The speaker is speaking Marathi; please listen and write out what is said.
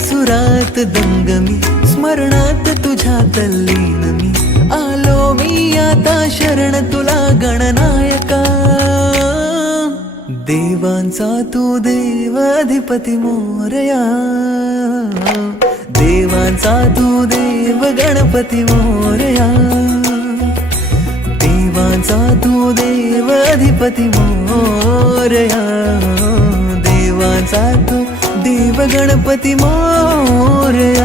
सुरात दंगमी स्मरणात तुझ्या तल्लीन मी आलो मी आता शरण तुला गणनायका. देवांचा तू देव अधिपती मोरया. देवांचा तू देव गणपती मोरया. देवांचा तू देव अधिपती मोरया. देवांचा तू देव गणपती मोरया